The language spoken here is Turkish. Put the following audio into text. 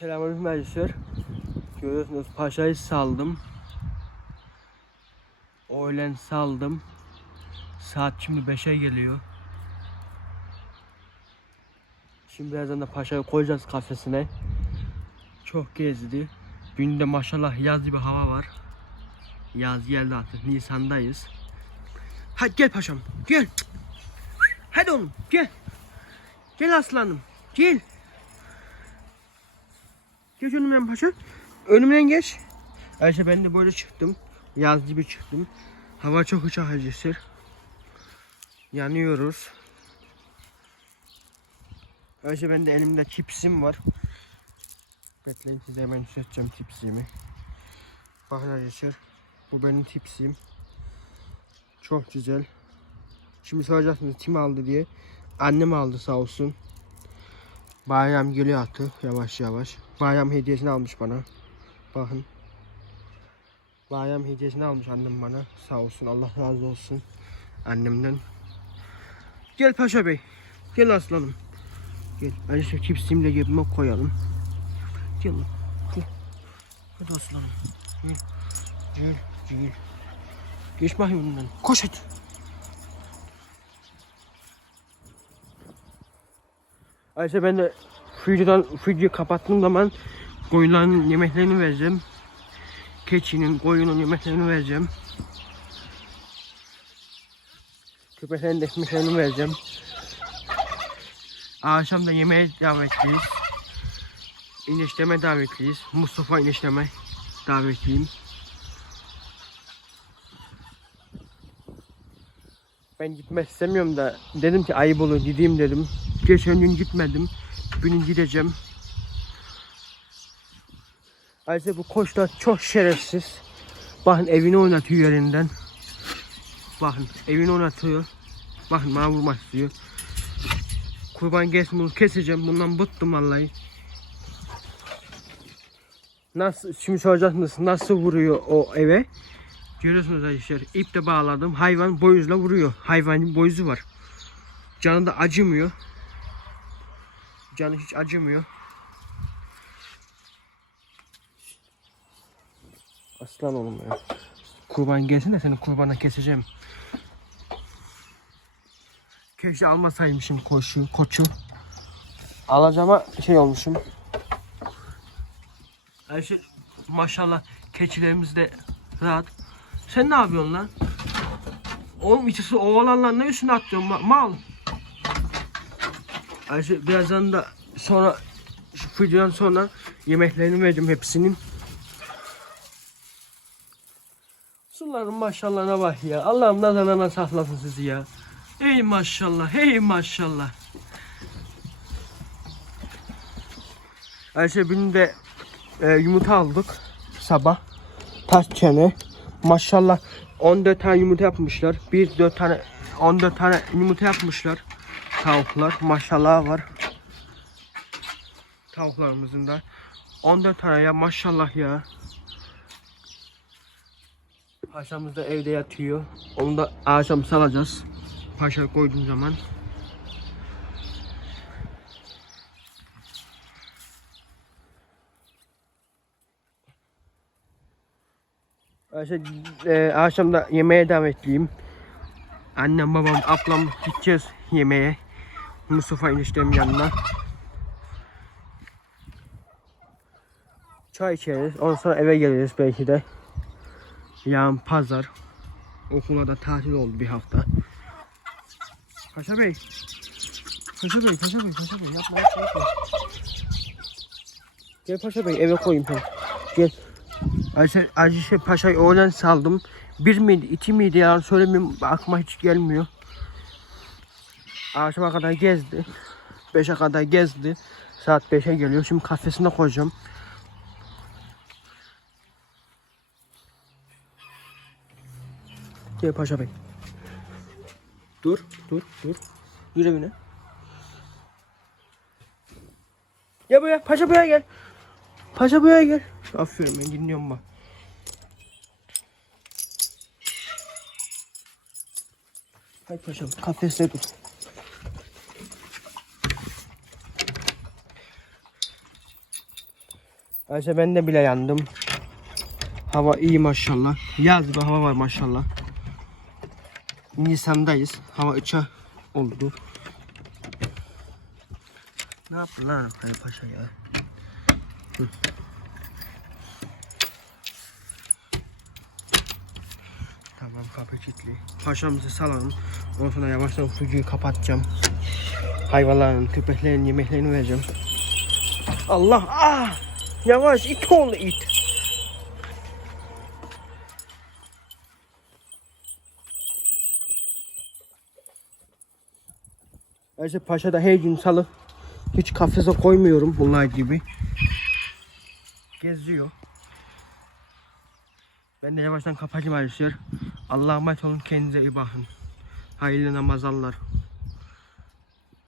Selamünaleyküm arkadaşlar. Görüyorsunuz paşayı saldım. Öğlen saldım. Saat şimdi 5'e geliyor. Şimdi birazdan da paşayı koyacağız kafesine. Çok gezdi. Günde maşallah yaz gibi hava var. Yaz geldi artık. Nisan'dayız. Hadi gel paşam. Gel. Hadi oğlum gel. Gel aslanım. Gel. Geç önümden paşa. Önümden geç. Ayşe ben de böyle çıktım. Yaz gibi çıktım. Hava çok uçak acısı. Yanıyoruz. Ayşe ben de elimde çipsim var. Bekleyin size hemen seçeceğim çipsimi. Bakın arkadaşlar. Bu benim tipsim. Çok güzel. Şimdi soracaksınız kim aldı diye. Annem aldı sağ olsun. Bayram geliyor artık yavaş yavaş. Bayram hediyesini almış bana. Bakın. Bayram hediyesini almış annem bana. Sağ olsun Allah razı olsun annemden. Gel Paşa Bey. Gel aslanım. Gel. Hadi şu çipsimle cebime koyalım. Gel. Gel. Hadi aslanım. Gel. Gel. Gel. Geç bakayım bundan. Koş hadi. Ayşe ben de videodan videoyu kapattığım zaman koyunların yemeklerini vereceğim. Keçinin, koyunun yemeklerini vereceğim. Köpeklerin de ekmeklerini vereceğim. Akşam da yemeğe davetliyiz. İnişleme davetliyiz. Mustafa inişleme davetliyim. Ben gitmek istemiyorum da dedim ki ayıp olur gideyim dedim. Geçen gün gitmedim. Bugün gideceğim. Ayrıca bu koçlar çok şerefsiz. Bakın evini oynatıyor yerinden. Bakın evini oynatıyor. Bakın bana vurmak istiyor. Kurban kes bunu keseceğim. Bundan bıktım vallahi. Nasıl şimdi soracaksınız nasıl vuruyor o eve? Görüyorsunuz arkadaşlar ip de bağladım. Hayvan boyuzla vuruyor. Hayvanın boyuzu var. Canı da acımıyor. Canı hiç acımıyor. Aslan oğlum ya. Kurban gelsin de seni kurbana keseceğim. Keşke almasaymışım koşu, koçu. Alacağıma şey olmuşum. Ayşe maşallah keçilerimiz de rahat. Sen ne yapıyorsun lan? Oğlum içisi oğlanlar ne üstüne atıyorsun ma- mal? Ayşe birazdan da sonra şu videodan sonra yemeklerini vereceğim hepsinin. Suların maşallahına bak ya. Allah'ım nazarlarına saklasın sizi ya. Hey maşallah, hey maşallah. Ayşe bugün de e, yumurta aldık sabah. Taş çene. Maşallah 14 tane yumurta yapmışlar. Bir 4 tane 14 tane yumurta yapmışlar. Tavuklar maşallah var. Tavuklarımızın da 14 tane ya maşallah ya. Paşamız da evde yatıyor. Onu da akşam salacağız. Paşa koyduğum zaman. Ayşe, e, akşam da yemeğe davetliyim. Annem, babam, ablam gideceğiz yemeğe. Mustafa eniştemin yanına. Çay içeriz. Ondan sonra eve geliriz belki de. Yarın pazar. Okula da tatil oldu bir hafta. Paşa Bey. Paşa Bey, Paşa Bey, Paşa Bey yapma yapma yapma. Gel Paşa Bey eve koyayım seni. Gel. Ayşe, Ayşe Paşa'yı öğlen saldım. Bir miydi, iki miydi yani söylemiyorum aklıma hiç gelmiyor. Akşama kadar gezdi. Beşe kadar gezdi. Saat beşe geliyor. Şimdi kafesine koyacağım. Gel Paşa Bey. Dur, dur, dur. Dur evine. Gel buraya, Paşa buraya gel. Paşa buraya gel. Aferin ben dinliyorum bak. Hay paşam kafeste dur. Ayşe ben de bile yandım. Hava iyi maşallah. Yaz bir hava var maşallah. Nisan'dayız. Hava içe oldu. Ne yaptın lan Kaya Paşa ya? Hı. Tamam kapı kilitli. Paşamızı salalım. Ondan sonra yavaştan sucuğu kapatacağım. Hayvanların, köpeklerin yemeklerini vereceğim. Allah! Ah! Yavaş it oğlu it. Ayşe Paşa da her gün salı hiç kafese koymuyorum bunlar gibi. Geziyor. Ben de yavaştan kapatayım arkadaşlar. Allah'a emanet olun kendinize iyi bakın. Hayırlı namazlar.